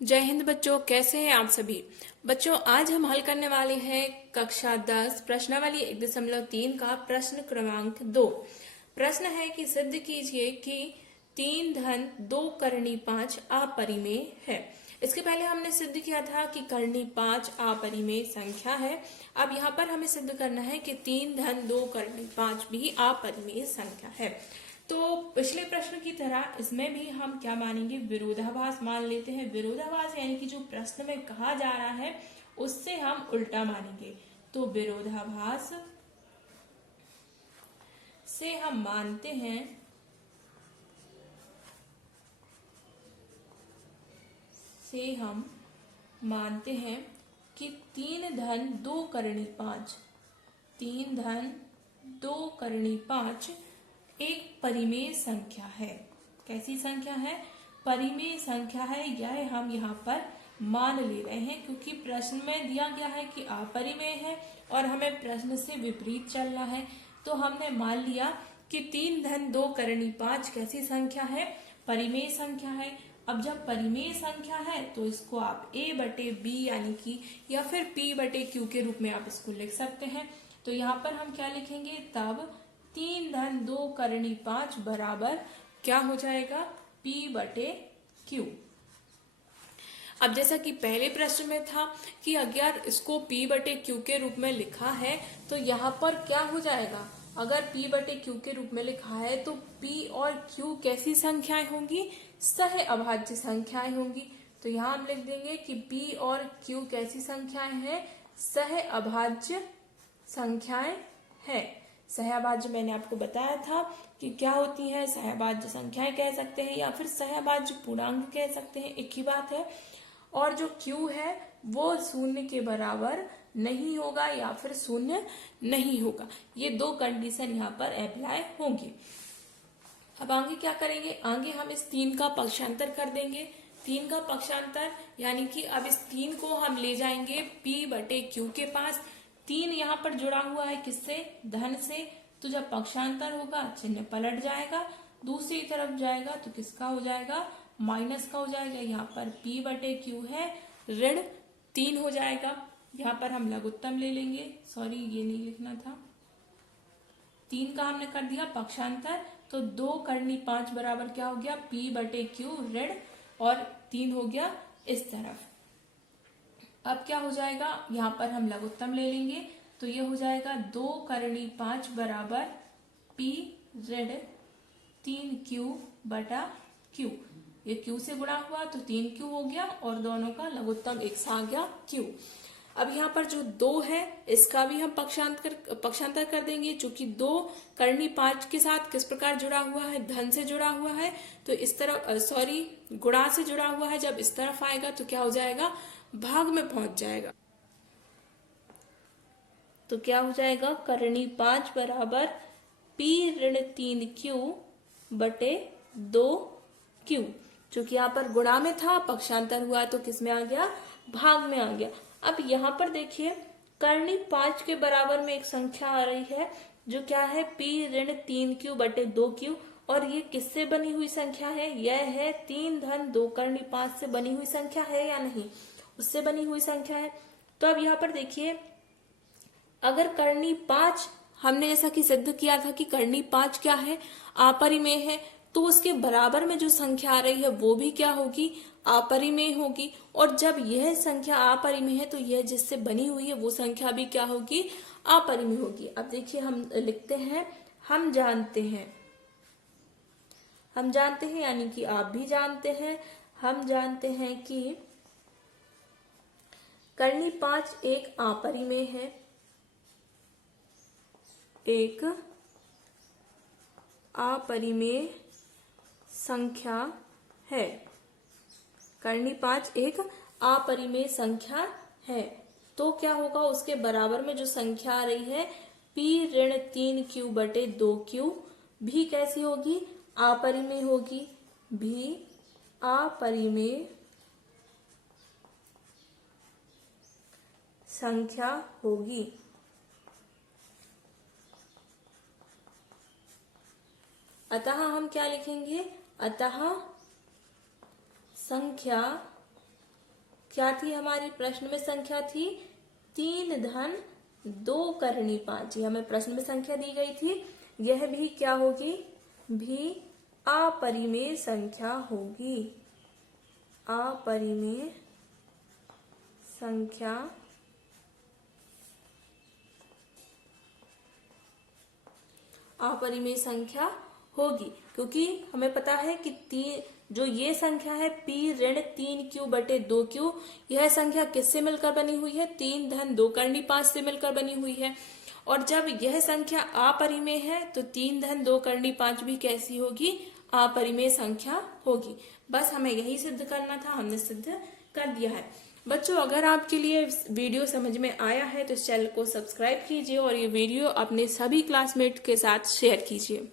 जय हिंद बच्चों, कैसे हैं आप सभी। बच्चों, आज हम हल करने वाले हैं कक्षा 10 प्रश्नावली 1.3 का प्रश्न क्रमांक 2। प्रश्न है कि सिद्ध कीजिए कि 3 धन 2 करनी 5 अपरिमेय है। इसके पहले हमने सिद्ध किया था कि करनी 5 अपरिमेय संख्या है। अब यहाँ पर हमें सिद्ध करना है कि 3 धन 2 करनी 5 भी अपरिमेय संख्या है। तो पिछले प्रश्न की तरह इसमें भी हम क्या मानेंगे, विरोधाभास मान लेते हैं। विरोधाभास यानी कि जो प्रश्न में कहा जा रहा है उससे हम उल्टा मानेंगे। तो विरोधाभास से हम मानते हैं कि 3 धन 2 करनी 5, 3 धन 2 करनी 5 एक परिमेय संख्या है। कैसी संख्या है? परिमेय संख्या है। यह हम यहाँ पर मान ले रहे हैं क्योंकि प्रश्न में दिया गया है कि अपरिमेय है और हमें प्रश्न से विपरीत चलना है। तो हमने मान लिया कि 3 धन 2 करनी 5 कैसी संख्या है? परिमेय संख्या है। अब जब परिमेय संख्या है तो इसको आप a बटे b यानी कि या फिर p बटे q के रूप में आप इसको लिख सकते हैं। तो यहाँ पर हम क्या लिखेंगे, तब 3 धन 2 करनी 5 बराबर क्या हो जाएगा, p बटे q। अब जैसा कि पहले प्रश्न में था कि अगर इसको p बटे q के रूप में लिखा है तो यहाँ पर क्या हो जाएगा, अगर p बटे q के रूप में लिखा है तो p और q कैसी संख्याएं होंगी, सह अभाज्य संख्याएं होंगी। तो यहाँ हम लिख देंगे कि p और q कैसी संख्याएं हैं, सह अभाज्य संख्याएं हैं। सहअभाज्य मैंने आपको बताया था कि क्या होती है, सहअभाज्य संख्याएं कह सकते हैं या फिर सहअभाज्य पूर्णांक कह सकते हैं, एक ही बात है। और जो q है वो शून्य के बराबर नहीं होगा या फिर शून्य नहीं होगा। ये दो कंडीशन यहाँ पर अप्लाई होंगी। अब आगे क्या करेंगे, आगे हम इस 3 का पक्षांतर कर देंगे। 3 का पक्षांतर यानी कि अब इस 3 को हम ले जाएंगे p बटे q के पास। 3 यहाँ पर जुड़ा हुआ है किससे, धन से, तो जब पक्षांतर होगा चिन्ह पलट जाएगा, दूसरी तरफ जाएगा तो किसका हो जाएगा, माइनस का हो जाएगा। यहाँ पर p बटे q है, ऋण 3 हो जाएगा। यहाँ पर हम लघुत्तम ले लेंगे, सॉरी ये नहीं लिखना था। 3 का हमने कर दिया पक्षांतर, तो 2 करनी 5 बराबर क्या हो गया, p बटे q ऋण, और 3 हो गया इस तरफ। अब क्या हो जाएगा, यहाँ पर हम लघुत्तम ले लेंगे तो ये हो जाएगा 2 करनी 5 बराबर p ऋण 3q बटा q। ये q से गुणा हुआ तो 3q हो गया और दोनों का लघुत्तम एक सा आ गया q। अब यहाँ पर जो 2 है इसका भी हम पक्षांतर कर देंगे, चूंकि 2 करनी 5 के साथ किस प्रकार जुड़ा हुआ है, धन से जुड़ा हुआ है, तो इस तरफ गुणा से जुड़ा हुआ है। जब इस तरफ आएगा तो क्या हो जाएगा, भाग में पहुंच जाएगा। तो क्या हो जाएगा, करनी 5 बराबर p ऋण 3q बटे 2q। चूंकि यहाँ पर गुणा में था, पक्षांतर हुआ तो किस में आ गया, भाग में आ गया। अब यहाँ पर देखिए करनी 5 के बराबर में एक संख्या आ रही है जो क्या है, p ऋण 3q बटे 2q, और ये किससे बनी हुई संख्या है, यह है 3 धन 2 करनी 5 से बनी हुई संख्या है या नहीं, उससे बनी हुई संख्या है। तो अब यहाँ पर देखिए, अगर करनी 5 हमने जैसा कि सिद्ध किया था कि करनी 5 क्या है, अपरिमेय है, तो उसके बराबर में जो संख्या आ रही है वो भी क्या होगी, अपरिमेय होगी। और जब यह संख्या अपरिमेय है तो यह जिससे बनी हुई है वो संख्या भी क्या होगी, अपरिमेय होगी। अब देखिए हम लिखते हैं, हम जानते हैं यानी कि आप भी जानते हैं, हम जानते हैं कि करनी 5 एक अपरिमेय है, एक अपरिमेय संख्या है। करनी 5 एक अपरिमेय संख्या है। तो क्या होगा, उसके बराबर में जो संख्या आ रही है p ऋण 3q बटे 2q भी कैसी होगी, अपरिमेय होगी, भी अपरिमेय संख्या होगी। अतः हम क्या लिखेंगे, अतः संख्या क्या थी हमारी प्रश्न में संख्या थी 3 धन 2 करनी 5। हमें प्रश्न में संख्या दी गई थी, यह भी क्या होगी, भी अपरिमेय संख्या होगी। अपरिमेय संख्या अपरिमेय संख्या होगी, क्योंकि हमें पता है कि जो ये संख्या है p ऋण 3q/2q, यह संख्या किससे मिलकर बनी हुई है, 3 धन 2 करनी 5 से मिलकर बनी हुई है। और जब यह संख्या अपरिमेय है तो 3 धन 2 करनी 5 भी कैसी होगी, अपरिमेय संख्या होगी। बस हमें यही सिद्ध करना था, हमने सिद्ध कर दिया है। बच्चों, अगर आपके लिए वीडियो समझ में आया है तो इस चैनल को सब्सक्राइब कीजिए और ये वीडियो अपने सभी क्लासमेट के साथ शेयर कीजिए।